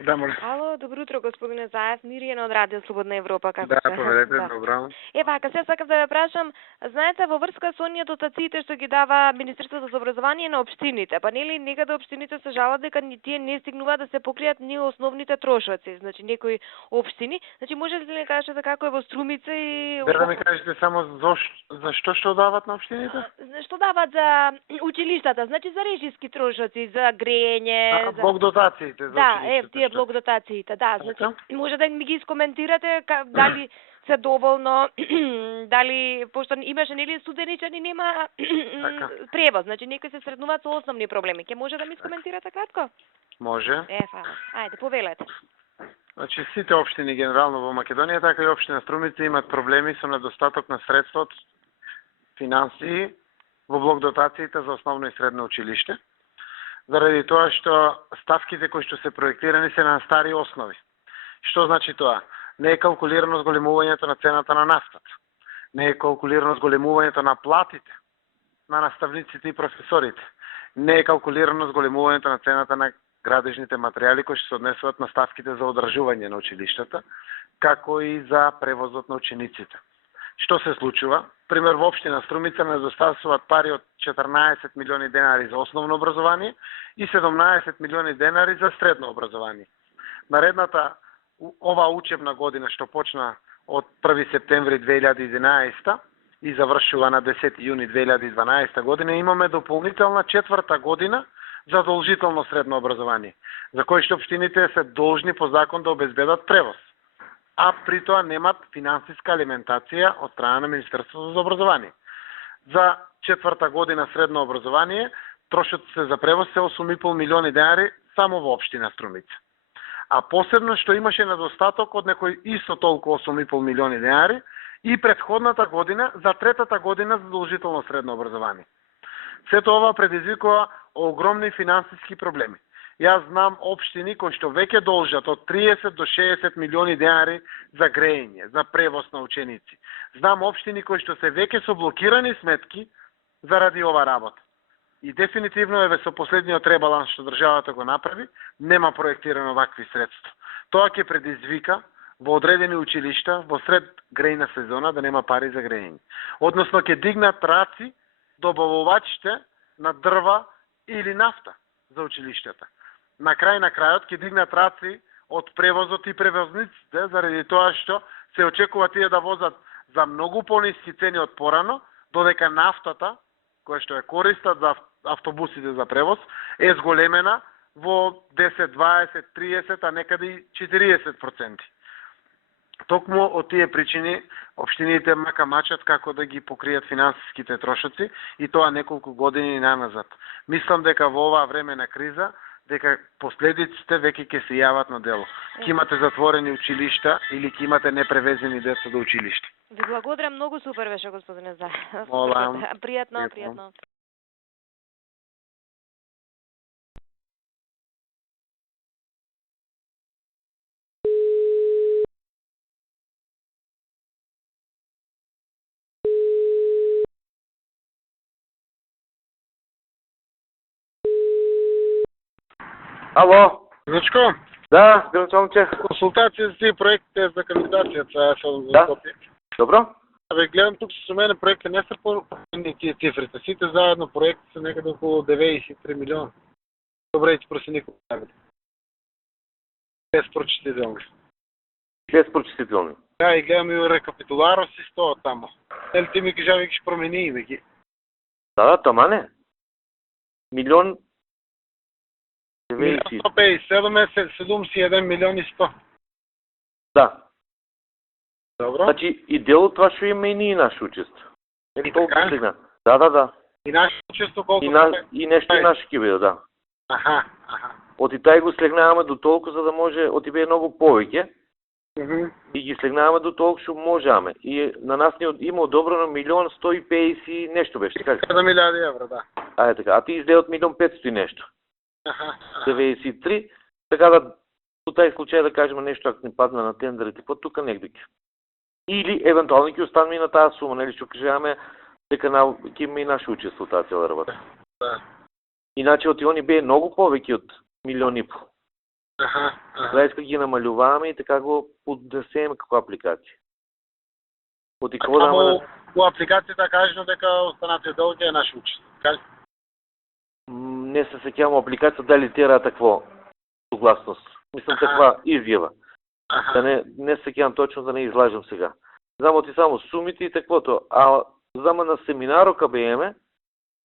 Да, може. Ало, добро утро, господине Заев, Миријана од Радио Слободна Европа, како Да, се? поведете, добро. Вака, се сакам да ве прашам, знаете, во врска со оние дотациите што ги дава Министерството за образование на општините, па нели некаде општините се жалат дека тие не стигнуваат да се покријат ни основните трошоци, значи некои општини, значи можете ли да кажете како е во Струмица и Да ми кажете само зашто што дават на општините? Што дават за училиштата, значи за режиски трошоци, за грење, за блок дотациите за училиштата. Да, тие блок дотациите, да, значи може да ми ги искоментирате дали се доволно, дали пошто имаше нели студеничани нема превоз, значи некои се сретнуваат со основни проблеми. Ке може да ми искоментирате кратко? Може. Фала. Ајде, повелете. Значи сите општини генерално во Македонија, така и општина Струмица имаат проблеми со недостаток на средства од финансии во блок дотациите за основно и средно училиште. Заради тоа што ставките кои што се проектирани се на стари основи. Што значи тоа? Не е калкулирано зголемувањето на цената на нафтата. Не е калкулирано зголемувањето на платите на наставниците и професорите. Не е калкулирано зголемувањето на цената на градежните материјали кои што се однесуваат на ставките за одржување на училиштата, како и за превозот на учениците. Што се случува? Пример, во општина Струмица недостасуваат пари од 14 милиони денари за основно образование и 17 милиони денари за средно образование. Наредната оваа учебна година што почна од 1 септември 2011 и завршува на 10 јуни 2012 година, имаме дополнителна четврта година задолжително средно образование, за кој што општините се должни по закон да обезбедат превоз, а при тоа немат финансиска алиментација од страна на Министерството за образование. За четврта година средно образование трошоците за превоз се 8,5 милиони денари само во општина Струмица. А посебно што имаше недостаток од некој исто толку 8,5 милиони денари и претходната година за третата година задолжително средно образование. Сето ова предизвикува огромни финансиски проблеми. Јас знам општини кои што веќе должат од 30 до 60 милиони денари за грејење, за превоз на ученици. Знам општини кои што се веќе со блокирани сметки заради ова работа. И дефинитивно еве со последниот ребаланс што државата го направи, нема проектирано вакви средства. Тоа ќе предизвика во одредени училишта во сред грејна сезона да нема пари за грејење. Односно ќе дигнат раци добавувачите на дрва или нафта за училиштата. На крајот ќе дигнат раци од превозот и превозниците заради тоа што се очекува тие да возат за многу пониски цени од порано, додека нафтата која што ја користат за автобусите за превоз е зголемена во 10, 20, 30, а некаде и 40%. Токму од тие причини општините мака мачат како да ги покријат финансиските трошоци и тоа неколку години наназад. Мислам дека во оваа време на криза дека последиците веќе ќе се јават на дело. Ќе имате затворени училишта или ќе имате непревезени деца до училиште. Ви благодарам, многу супер беше, господине Заев. Пријатно. Ало? Зачко? Да, граничомче. Консултација за тие проектите за кандидацијата со Да. Скопје. Добро? Абе, гледам тук со мене проекти не се по тие цифрите. Сите заедно проекти се некаде околу 93 милиона. Добре, ќе проси никој. Без прочитителни. Без прочитителни. Да, и гледам и рекапитуларос и 100 тамо. Дали ти ми кажа веќе ќе промени име ги? Да, тама не. Милион 157 е 71 милиони 100. Да. Добро. Значи и дел од тоа што има и ние наше учество. И така? Да. И наше учество колку? И нешто и наше ќе биде, да. Аха. Оти тај го слегнаваме до толку за да може, оти бе многу повеќе. И ги слегнаваме до толку што можеме. И на нас ни има одобрено 1.150.000 нешто беше, така? 7.000 евро, да. Ајде така, а ти изде од 1.500.000 и нешто. Аха. 93, така да во тај случај да кажеме нешто ако ни падне на тендерите по тука негде. Или евентуално ќе останеме и на таа сума, нели што кажеме дека ќе има и наше учество таа цела работа. Да. Иначе оти они беа многу повеќе од 1,5 милиони. Гледаш как ги намалюваме и така го поднесеме како апликација. Оти какво Само да... у апликацијата кажено дека останатите долги е наш учит. Не се сеќавам апликација дали тера такво согласност. Мислам таква изјава. Да не се сеќавам точно, да не излажам сега. Знам оти само сумите и таквото, а знам на семинаро КБМ,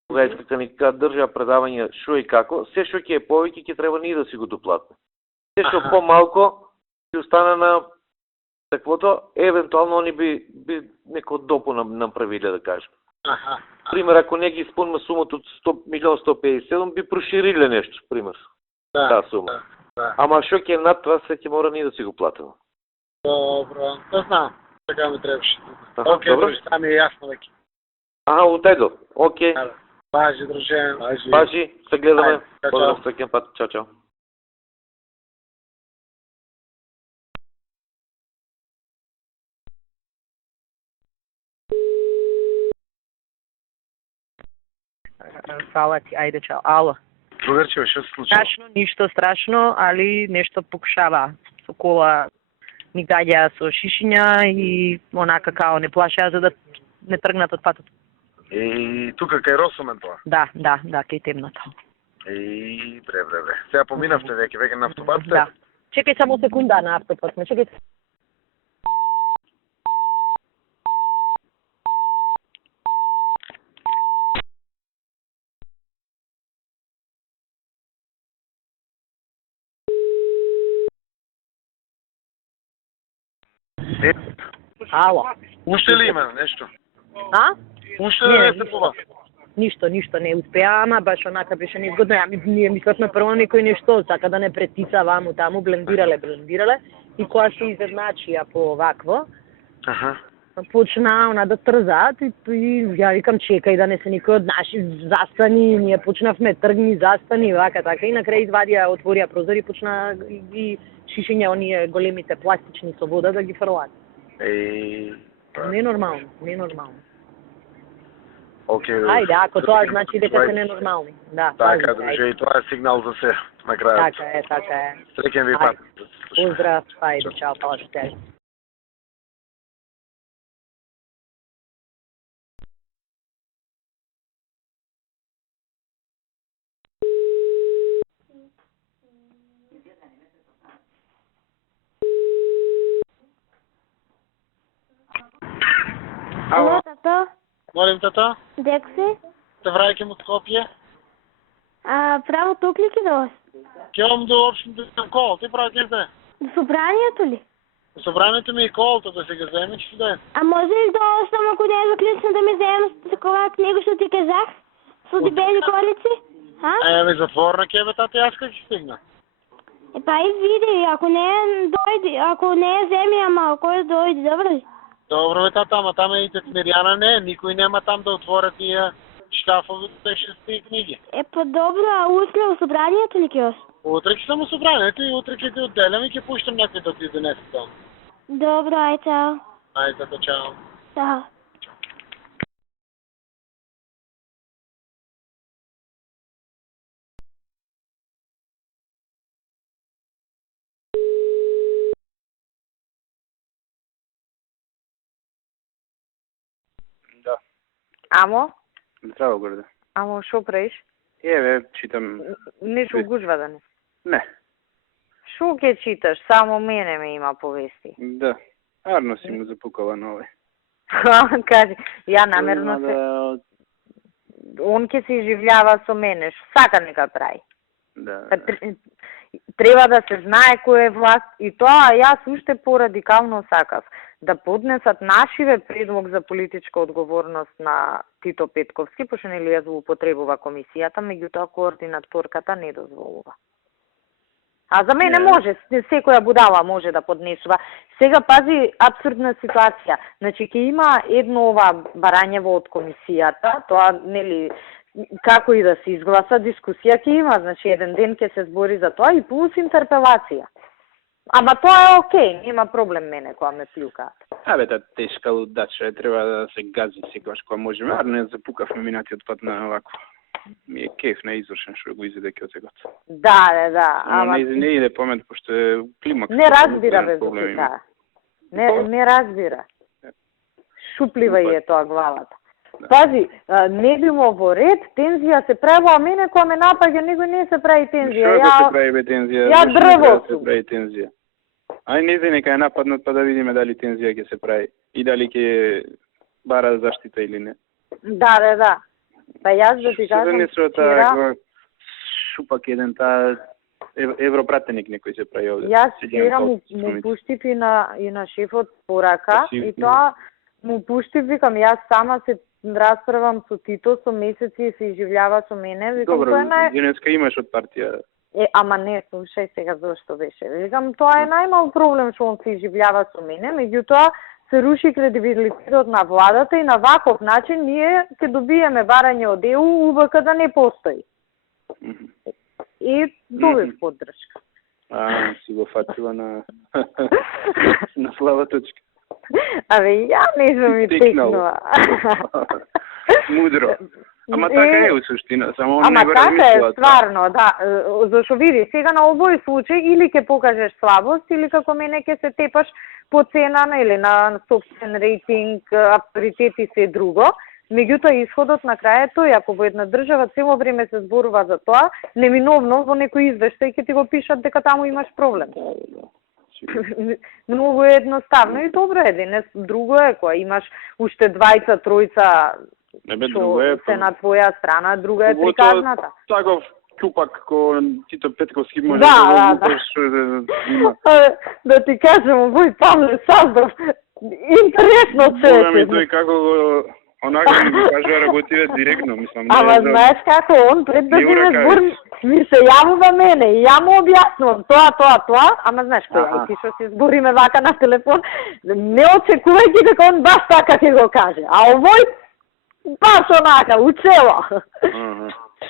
кога искака ни држа предавање шо и како, се шо ќе е повеќе ќе треба ние да си го доплатиме. Се шо по-малко ќе остане на таквото, евентуално они би неко допо направиле, да кажем. Пример, ако не ги исполниме сумата од 100.157.000, би прошириле нешто, пример. Таа сума. Ама шо ќе над това, се ќе мора ние да си го платиме. Добро, да знам. Така ми требаше. Окей, друже, сега ми е јасно веќе. Утеdo. Окей. Пажи, друже. Пажи, се гледаме. Поздрав секен пат. Чао, чао. Фала ти, ајде чао. Ало. Другарче, што се случило? Страшно, ништо страшно, али нешто покушава. Со кола ни гаѓа со шишиња и онака као не плашеа за да не тргнат од патот. И тука кај Росомен тоа? Да, кај темното. И бре. Сега поминавте веќе на автобат сте? Да. Чекај само секунда на автопат, чекај. Ало. Уште ли има нешто? Уште Не, не се пова? Ништо не успеа, ама баш онака беше неизгодно. Ние мислевме прво некој нешто, така да не претица ваму таму, блендирале. И кога се изедначија по вакво, почна она да трзаат и ја викам чекај да не се никој од наши застани, ние почнавме тргни, застани, вака така и на крај извадија, отворија прозор и почна ги шишиња оние големите пластични со вода да ги фрлаат. Ненормално. Окей. Ајде, ако тоа значи дека се ненормални. Да. Така, друже, и тоа е сигнал за се на крајот. Така е. Среќен ви пат. Поздрав, ајде, чао, фала што те. Ало, тато, Молим, тата, дек се? те враќам од Скопје. Право тук ли ќе дојдеш? Ќе одам до општината кол, ти праќаш да? До собранието ли? Собранието ми е колто да се го земе, ќе да. А може ли да остам, ако не е заклучено да ми вземем такова книга, што ти казах? Со дебели колици? Еве затворна ќе бе, тата, јас как ќе стигна? Па и види, ако не дојди, ако не е земи, ама ако е дојди, добро ли? Добро бе, тата, ама там е и Мирјана не, никој нема там да отворат тие шкафовите шести книги. Па добро, а утре во собранието ли ќе оси? Утре ќе сам у собранието и утре ќе ти одделам и ќе пуштам некој да ти донесе там. Добро, ај чао. Ајде, тата, чао. Чао. Да. Амо? Здраво, Горде. Амо, шо правиш? Еве, читам. Нешто гужва да не. Не. Шо ќе читаш? Само мене ме има повести. Да. Арно си му запукала на овој. Кажи, ја намерно се... Он ќе се изживljava со мене, сака нека прави. Да. Треба да се знае кој е власт и тоа јас уште порадикално сакав. Да поднесат нашиве предлог за политичка одговорност на Тито Петковски, пошто нели ја злоупотребува комисијата, меѓутоа координаторката не дозволува. А за мене може, секоја будала може да поднесува. Сега пази апсурдна ситуација. Значи ќе има едно ова барањево од комисијата, тоа нели како и да се изгласа дискусија ќе има, значи еден ден ќе се збори за тоа и плюс интерпелација. Ама тоа е окей, нема проблем мене кога ме плюкаат. Абе, та тешка лудача, треба да се гази секогаш кога можеме, а не запукавме минатиот пат на овако. ми е кеф на извршен што го изведе Кјоцекот. Да. Ама не иде памет, пошто е климакс. Не разбира бе да. Не разбира. Шуплива е тоа главата. Пази, не било во ред, тензија се прави, а мене кога ме напаѓа, него не се прави тензија. Што се прави бе тензија? Ја дрво се прави тензија. Ај не знае нека ја нападнат па да видиме дали тензија ќе се прави и дали ќе бара заштита или не. Да. Па јас да ти кажам, вчера шупак еден таа европратеник некој се прави овде. Јас вчера му пуштив и на шефот порака и тоа му пуштив, викам, јас сама се расправам со Тито, со месеци и се изживљава со мене. Викам, добро, денеска имаш од партија. Ама не, слушај сега зашто беше. Викам, тоа е најмал проблем што он се изживљава со мене, меѓутоа се руши кредибилитетот на владата и на ваков начин ние ќе добиеме барање од ЕУ, УБК да не постои. И добив поддршка. Си го фатила на слава точка. Ја не сум ми текнала. Мудро. Ама така е у суштина, само он не го така е, размислува. стварно, да. Зашо види, сега на овој случај или ќе покажеш слабост, или како мене ќе се тепаш по цена или на собствен рейтинг, авторитет и се друго. Меѓутоа, исходот на крај е тој, ако во една држава цело време се зборува за тоа, неминовно во некој извештај ќе ти го пишат дека таму имаш проблем. Многу е едноставно и добро е, денес друго е, која имаш уште двајца, тројца што се на твоја страна, друга е приказната. Таков чупак ко Тито Петковски може да ти кажам, овој Павле Саздов, интересно човек. Ми тој како го онака ми кажува работиве директно, мислам. Ама знаеш како, он пред да земе збор ми се јавува мене и ја му објаснувам тоа, ама знаеш кој ти што се збориме вака на телефон, не очекувајќи дека он баш така ќе го каже, а овој баш онака, учело.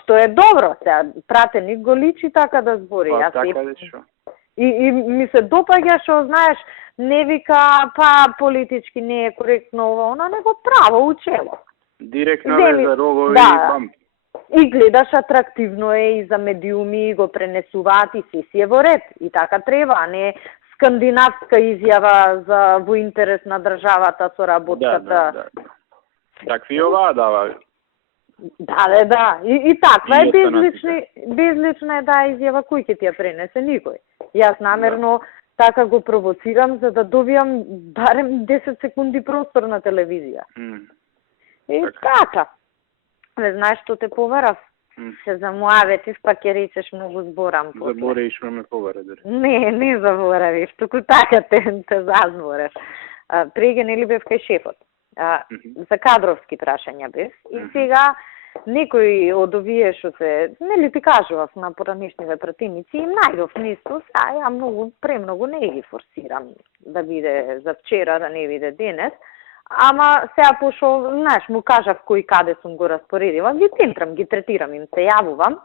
Што е добро, сега пратеник го личи така да збори. Па така да шо. И ми се допаѓа што знаеш, не вика политички не е коректно ова, она него право учело. Директно за рогови и пам. И гледаш атрактивно е и за медиуми, го пренесуваат и си е во ред. И така треба, а не скандинавска изјава за во интерес на државата со работката. Да. Такви оваа дава. Да. И таква е безлична е таа изјава, кој ќе ти ја пренесе? Никој. Јас намерно така го провоцирам за да добијам барем 10 секунди простор на телевизија. И така. Не знаеш што те поварав? Се замуаветив, па ќе речеш многу зборам. Заборевиш ме повара, дори. Не заборавив, туку така те зазборев. Преге нели бев кај шефот. За кадровски прашања бев. И сега некои од овие што се, нели ти кажував на поранешниве пратеници, им најдов нешто, ја премногу не ги форсирам да биде за вчера, да не биде денес. Ама сега пошо, знаеш, му кажав кој каде сум го распоредила, ги тентрам, ги третирам, им се јавувам.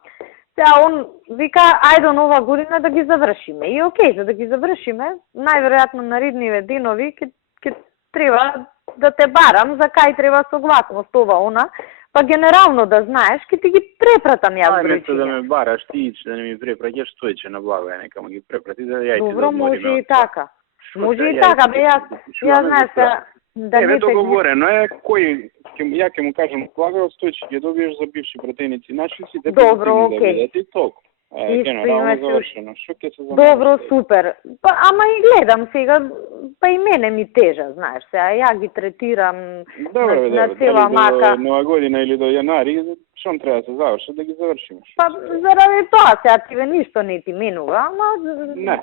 Сега он вика, ајде нова година да ги завршиме. И окей, за да ги завршиме, најверојатно наредниве денови ќе треба да те барам за кај треба согласност ова, она, па генерално да знаеш, ќе ти ги препратам јас вместо да ме бараш ти, да не ми препраќаш, стојче на благо, нека ме ги препрати да ја и добро, може и така. Може и така, бе, јас знаеш, да не договорено е ја ќе му кажам благо, стојче ќе добиеш за бивши пратеници наши си, добро, окей. Генерално завршено. Што ќе се добро, супер. Ама и гледам сега, па и мене ми тежа, знаеш, сега ја ги третирам на цела мака. До нова година или до јанари, што треба да се завршат, да ги завршиме. Па заради тоа, сега тебе ништо не ти менува, ама... Не,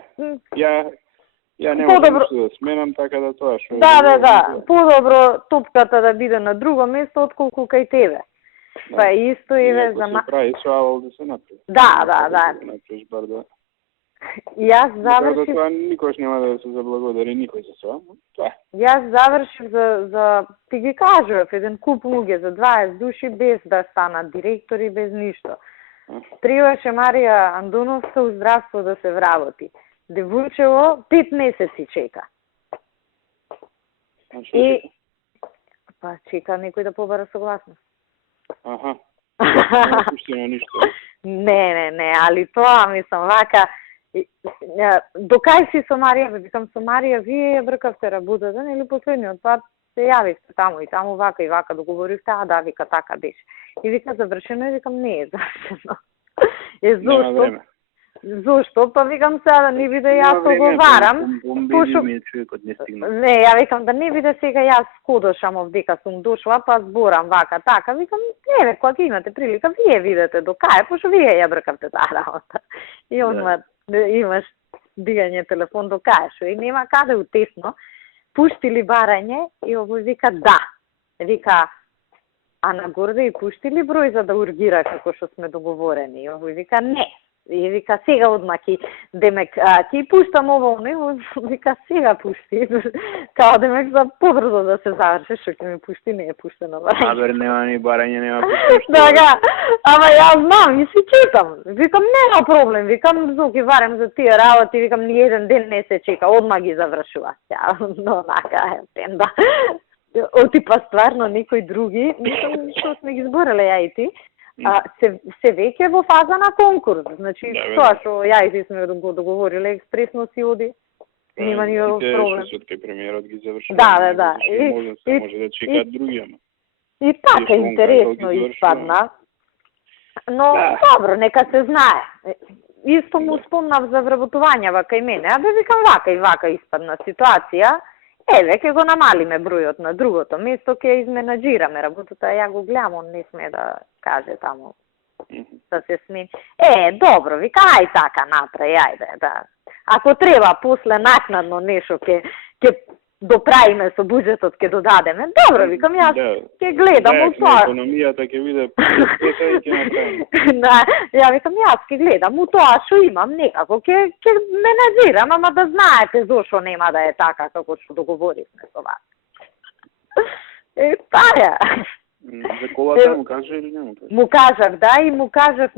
ја не можам да сменам, така да тоа што... Да, подобро топката да биде на друго место, отколку кај тебе. Па исто и ве за ма... прави свавал да се направи. Да. Јас завршив... Тоа никош нема да се заблагодари никој за тоа, тоа. Јас завршив за ти ги кажував, еден куп луѓе за 20 души без да станат директори, без ништо. Требаше Марија Андоновска у здравство да се вработи. Девојчево 5 месеци чека. И па чека некој да побара согласност. Не пуштено ништо. Не, али тоа, мислам, вака, до кај си со Марија, викам, со Марија, вие ја бркавте работата, нели последниот пат се јавивте таму и таму, вака и вака, договоривте, да, вика, така беше. И вика, завршено, и викам, не е завршено. Зошто? Зошто? Па викам, сега да не биде јас оговарам, пошо... Не, ја викам, да не биде сега јас скодошам овдека сум дошла, па зборам вака, така, викам, еве, кога имате прилика, вие видете до кај, пошо вие ја бркавте таа работа. И одма имаш дигање телефон до кај, шо и нема каде утесно, пуштили барање и овој вика да. Вика, а нагорде и пуштили број за да ургира како што сме договорени. И овој вика не. И вика сега одма ки демек ки пуштам ово, не, вика сега пушти. Као демек за побрзо да се заврши, што ќе ми пушти, не е пуштено барање. Абер нема ни барање, нема пушти. Така, ама јас знам и си чекам. Викам нема проблем, викам зоки варем за тие работи, викам ни еден ден не се чека, одма ги завршува. Но нака е пенда. Отипа стварно некои други, мислам што сме ги збореле ја и ти. се веќе во фаза на конкурс. Значи, тоа што ја и ти сме го договориле, експресно си оди. Нема никаков проблем. Што кај премиерот ги завршува. Да. Може да чекаат други, ама. И така интересно испадна. Но добро, нека се знае. Исто му спомнав за вработување вака и мене. А бе викам вака и вака испадна ситуација. Еве, ќе го намалиме бројот на другото место, ќе изменаџираме работата, ја го гледам, он не сме да каже таму да се смени. Добро, вика, ај така направи, ајде, да. Ако треба после накнадно нешто ќе доправиме со буџетот, ќе додадеме. Добро, викам, јас ќе гледам у тоа. Економијата ќе биде пета и ќе направиме. Да, ја викам, јас ќе гледам у тоа што имам, некако ќе менаџирам, ама да знаете зошто нема да е така како што договоривме со вас. Таа. За колата му кажа или не му кажа? Му кажав, да, и му кажав,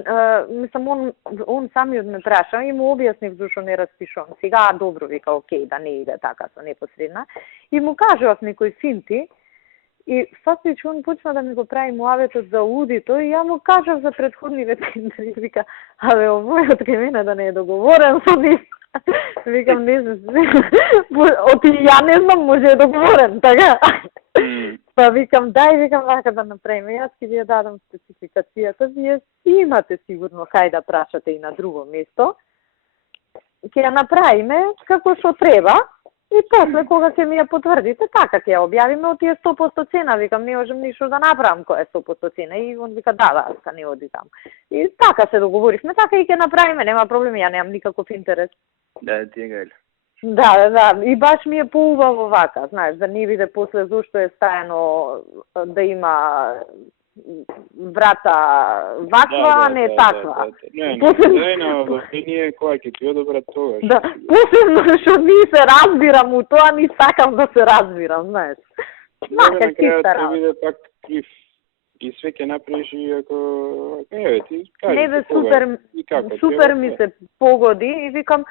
мислам, он самиот ме праша и му објаснив зашо не распишувам. Сега, добро, вика, окей, да не иде така со непосредна. И му кажав некои финти, и факти, че он почна да ми го прави муаветот за аудито, и ја му кажав за предходниве тендери, вика, абе, овојот кај мене да не е договорен со нив. Викам, не знам, оти ја не знам, може е договорен, така. Па викам, дај, викам, вака да направиме. Јас ќе ви ја дадам спецификацијата, вие си имате сигурно кај да прашате и на друго место. Ќе ја направиме како што треба и после кога ќе ми ја потврдите, така ќе ја објавиме од тие 100% цена. Викам, не можам ништо да направам која е 100% цена. И он вика, да, не оди таму. И така се договоривме, така и ќе направиме, нема проблем, ја немам никаков интерес. Да, ти е гајле. Да, и баш ми е поубаво вака, знаеш, да не биде после зошто е стаено да има врата ваква, а не таква. Не, ние која ќе ти одобрат тоа. Да, посебно што не се разбирам у тоа, не сакам да се разбирам, знаеш. Мака чиста работа. Биде пак крив. И све ќе направиш и ако... Еве, ти кажи. Не бе, супер ми се погоди и викам,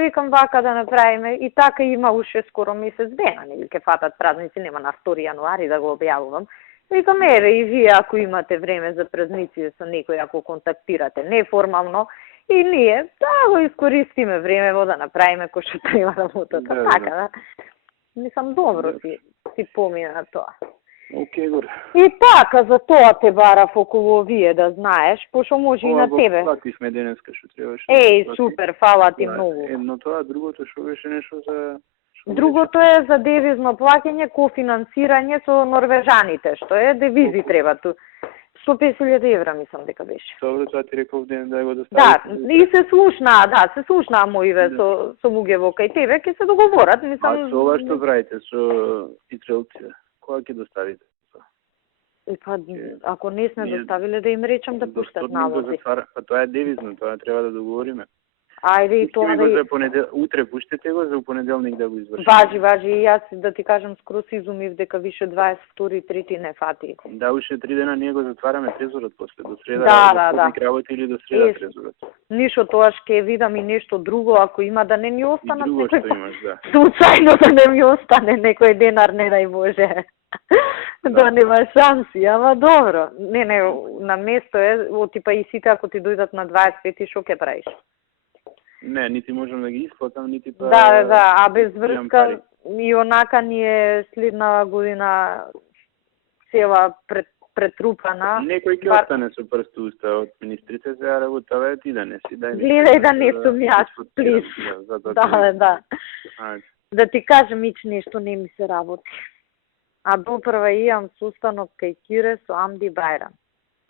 викам вака да направиме. И така има уште скоро месец дена, нели ќе фатат празници, нема на 2 јануари да го објавувам. Викам, еве и вие ако имате време за празници со некој, ако контактирате неформално, и ние да го искористиме времево да направиме кој што треба работата. Така, да. Мислам, добро си помина тоа. Окей, горе. И така, за тоа те барав околу овие, да знаеш, пошто може и на тебе. Ова го сме денеска што требаше. Супер, фала ти многу. Едно тоа, другото што беше нешто за... Другото е за девизно плаќање, кофинансирање со норвежаните, што е девизи треба ту. 150.000 евра, мислам дека беше. Добро, тоа ти реков ден да го доставиш. Да, и се слушнаа моиве со луѓе во кај тебе, ќе се договорат, мислам... А со ова што правите, со итрелците? Кога ќе доставите? Па, ако не сме доставиле, да им речам да пуштат налози. Па тоа е девизно, тоа треба да договориме. Ајде и тоа да... Утре пуштете го за понеделник да го извршите. Важи, и јас да ти кажам, скоро се изумив дека више 22 и 3 не фати. Да, уште 3 дена ние го затвараме трезорот после, до среда да. Работи или до среда трезорот. Ништо тоаш ќе видам и нешто друго, ако има да не ни останат некој... Друго што имаш, да. Случајно да не ми остане некој денар, не дај Боже. Да нема шанси, ама добро. Не, на место е, типа и сите ако ти дојдат на 25 шо ќе правиш? Не, нити можам да ги исплатам, нити па... Да, а без имам врска пари. и онака ни е следна година цела претрупана. Некој ќе остане со прст у уста од министрите, сега работава е ти да не си, дај ми. Гледај да не сум јас, плиз. Да. Да ти кажам, ич нешто не ми се работи. А допрва имам состанок кај Кире со Амди Бајрам.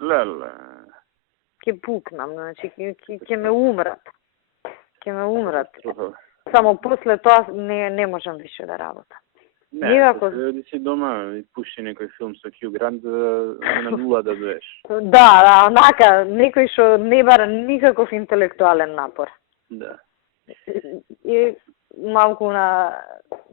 Леле. Ке пукнам, значи ќе ме умрат. Само после тоа не можам више да работам. Не, Никако. да си дома и пушти некој филм со Хју Грант на нула да доеш. Да, онака, некој што не бара никаков интелектуален напор. Да. И малку на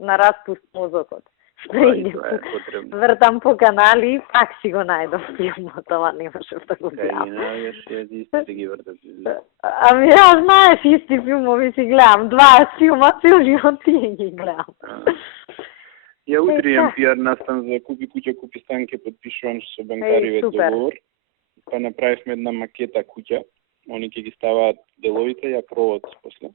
распуст мозокот. Тоа е потребно. Вртам по канали, пак си го најдов филмот, ама не можев да го гледам. Кај најаш исти да ги врташ. Ами ја знаеш, исти филмови си гледам, 20 филма, цел живот тие ги гледам. Ја утре имам пиар настан за купи куќа, купи стан, ке подпишувам со банкариве договор. Па направивме една макета куќа, они ќе ги ставаат деловите, ја кровот после.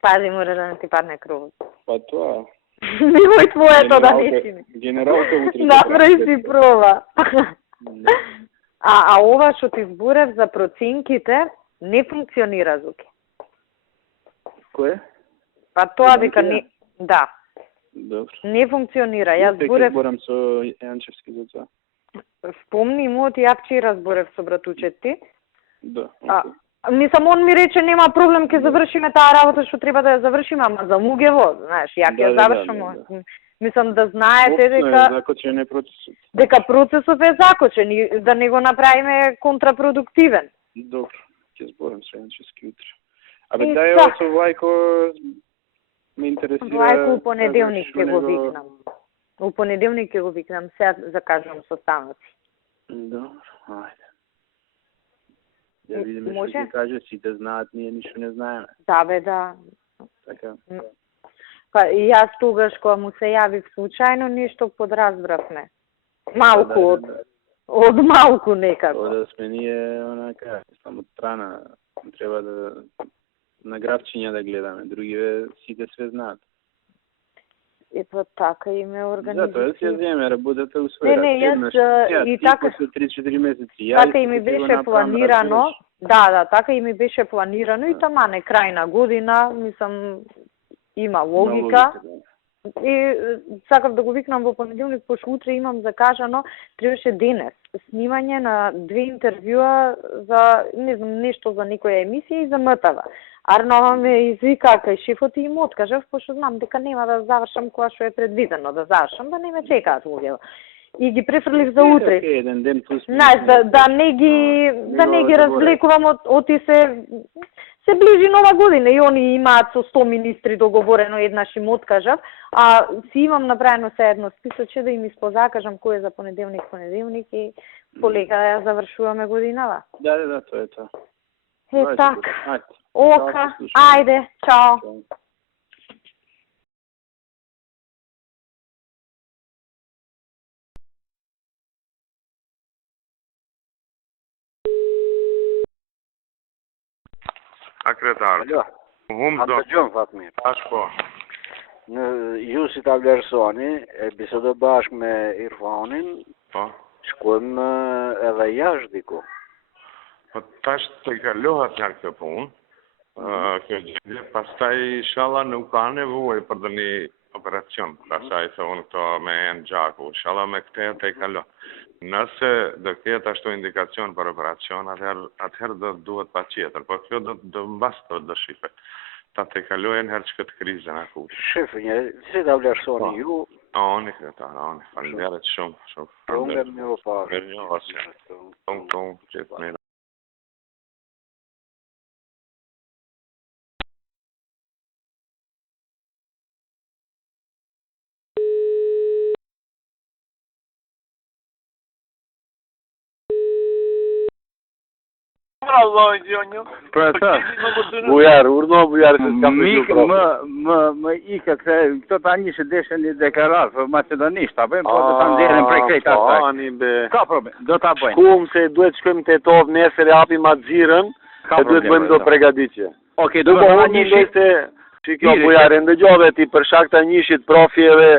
Пази, мора да не ти падне кровот. Па тоа. Немој твоето да не чини. Генералка утре. Направи си проба. А ова што ти зборев за проценките не функционира, Зуки. Кој? Па тоа дека не... Да. Добро. Не функционира. Јас Тека зборев... зборам со Јанчевски за тоа. Спомни му, ја вчера зборев со братучет ти. Да. Мислам, он ми рече нема проблем, ќе завршиме таа работа што треба да ја завршиме, ама за Мугево, знаеш, ја ќе завршам. Мислам да знаете дека закочен е процесот. Дека процесот е закочен и да не го направиме контрапродуктивен. Добро, ќе зборам со Јанчевски утре. Абе дај ова со Влајко ме интересира. Влајко у понеделник ќе го викнам. У понеделник ќе го викнам, сега закажувам состаноци. Добро, ајде. Да видиме Може? што ќе каже, сите знаат, ние ништо не знаеме. Да бе, да. Така. Па и јас тогаш кога му се јавив случајно нешто подразбравме. Малку од малку некако. Тоа да сме ние онака само страна, треба да на гравчиња да гледаме, другиве сите све знаат. И па така и ме организира. Затоа ќе земе работата у свој Не, јас и така после 3-4 месеци. Така и ми беше планирано. Да, така и ми беше планирано и тамане крај на година, мислам има логика. И сакав да го викнам во понеделник, пошто утре имам закажано, требаше денес снимање на 2 интервјуа за не знам нешто за некоја емисија и за МТВ. Арнова ме извика кај шефот и им откажав, пошто знам дека нема да завршам кога што е предвидено да завршам, да не ме чекаат луѓе. И ги префрлив за утре. Еден ден плюс. Знаеш, да не ги развлекувам од и се ближи нова година и они имаат со 100 министри договорено, еднаш им откажав, а си имам направено се едно списоче да им испозакажам кој е за понеделник и полека да ја завршуваме годинава. Да, тоа е тоа. Е така. Ока, ајде, чао. Secretar. Alo. Anlatacağım Fatma'yı. Ashpo. Jussi Tavlersoni, bisedoj bashkë me Irfanin, Po. shkojmë edhe jashtë diku. Po tash të kalohat nga kjo punë. Kjo gjendje, pastaj inshallah nuk ka nevojë për ndonjë operacion. Pastaj se unë këto me në gjaku. Inshallah me këtë të kalo. Nëse do ketë ashtu indikacion për operacion, atëherë do duhet pa tjetër. Po kjo do mbas do shifet. Ta të kalojnë herë që këtë krizën akut. Shefë, si Tavlersoni ju? Oni këta, oni. Faleminderit shumë. Unë me u parë. Mirë një osë. Tonë, gjithë mirë. Бујар, урно бујар се скапи Мик, ikak se, to ta njështë deshen një deklarat për Macedonisht, ta bëjmë, po do ta nxjerrim prej krejt asaj. Ani be. Ka problem, do ta bëjmë. Shkum se duhet shkojmë te tov nesër e hapim atë xhirën, e duhet bëjmë do pregaditje. Okej, do Do të të bëjmë unë një mendoj shit. se që kjo bujare ndëgjove ti për shkak të njëshit profjeve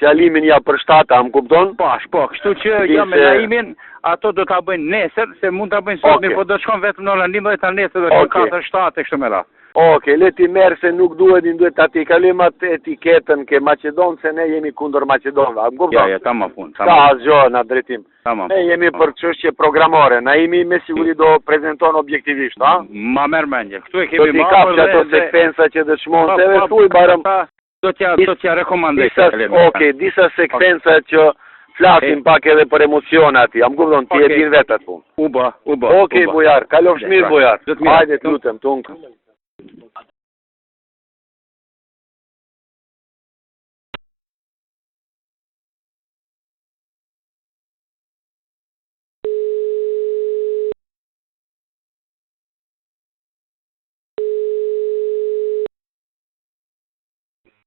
fjalimin ja përshtata, më kupton? Po, kështu që Di jo me se- Naimin, ato do ta bëjnë nesër, se mund ta bëjnë sot, Okej. po do të shkon vetëm në orën 11 ta nesër do shkon Okej. 4-7 e kështu me radhë. Oke, le ti merë se nuk duhet ati kalim atë etiketën ke Macedonë se ne jemi kundër Macedonëve. A më kupton? Ja, tamam pun, Ka tamam. asgjë në drejtim. Tamam. Ne jemi për çështje programore. Naimi me siguri do prezanton objektivisht, ha? Ma merr mendje. Këtu e Do kemi t'i marrë kapë që ato sekvenca që dëshmon se dhe thuj barëm do t'ja rekomandoj. disa sekvenca që flasin pak edhe për emocione ati. A më kupton, ti e Okej. din vetë atë. Uba. Okej, bujar, kalofsh mirë bujar. Do të mirë. Hajde, të lutem, tunk.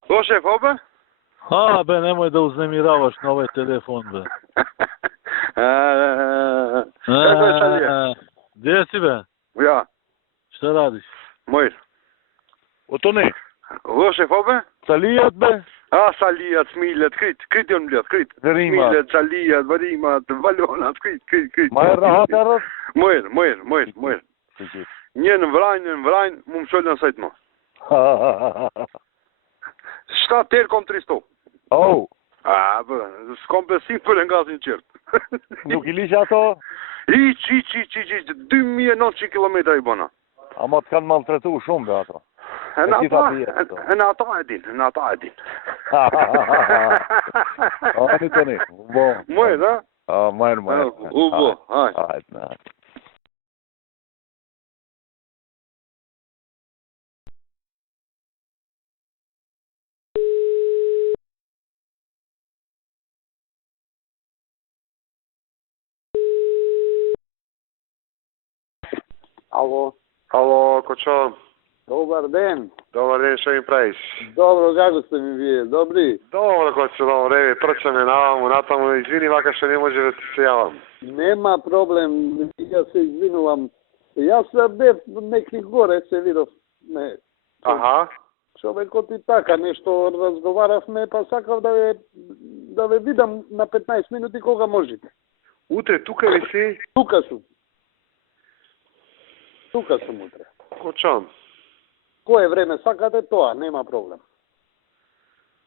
Ko šef, obe? Ha, be, nemoj da uznemiravaš na ovaj telefon, be. Kako je Salija? Gdje si, be? Ja, Šta radiš? moj. O to ne. Ko šef, obe? Salijat, be? Salijat, smilet, krit janë mbledh, krit. Verimat. Smilet, salijat, varimat, valonat, krit. Ma e rahat e rrës? Mojr. Një në vrajnë, mu më sholë në sajtë ma. 7 terë kom 3 stop. Oh, S'kom besim për nga zi në qërtë. nuk i lish ato, Iq, 2900 kilometra i bona. ama të kanë maltretu shumë, be, ato. E në ti ata, ta bie, ato. në ata e din. A, një të ne. Bo. Mojr, ha? A, majrë. U bo, haj. Hajde. Ало, Koço, dobar den. dobar den, što mi praviš? Dobro, kako ste mi vi? Dobri? Dobro, Koço, dobro, evi, trčam je natamo, izvini, vaka što ne može da ti se javam. Nema problem, ja se izvinuvam. Ja sam be nekih gore se vidov. Ne, Aha, човек от Итака нещо разговаряхме, па сакав да ве видам на 15 минути кога можете. utre, tuka li si? Тука сум. Тука сум утре. Koço, Кое време сакате тоа, нема проблем.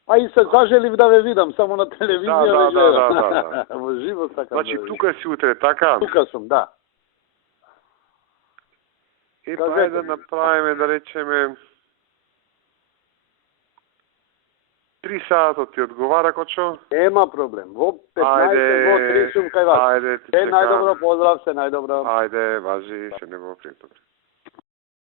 А и се зажелив да ве видам, само на телевизија Да, ве гледам. да. Во живо сакам znači да ве tuka si utre, taka? Тука сум, да. I Kažete pa ajde mi. napravime, da rečeme, 3 sata ti odgovara, Koço? Нема проблем. Во 15, Ajde, во 3 сум кај вас. ajde, ti Се čekam. најдобро, поздрав, се најдобро. Ajde, važi, se nego prije toga.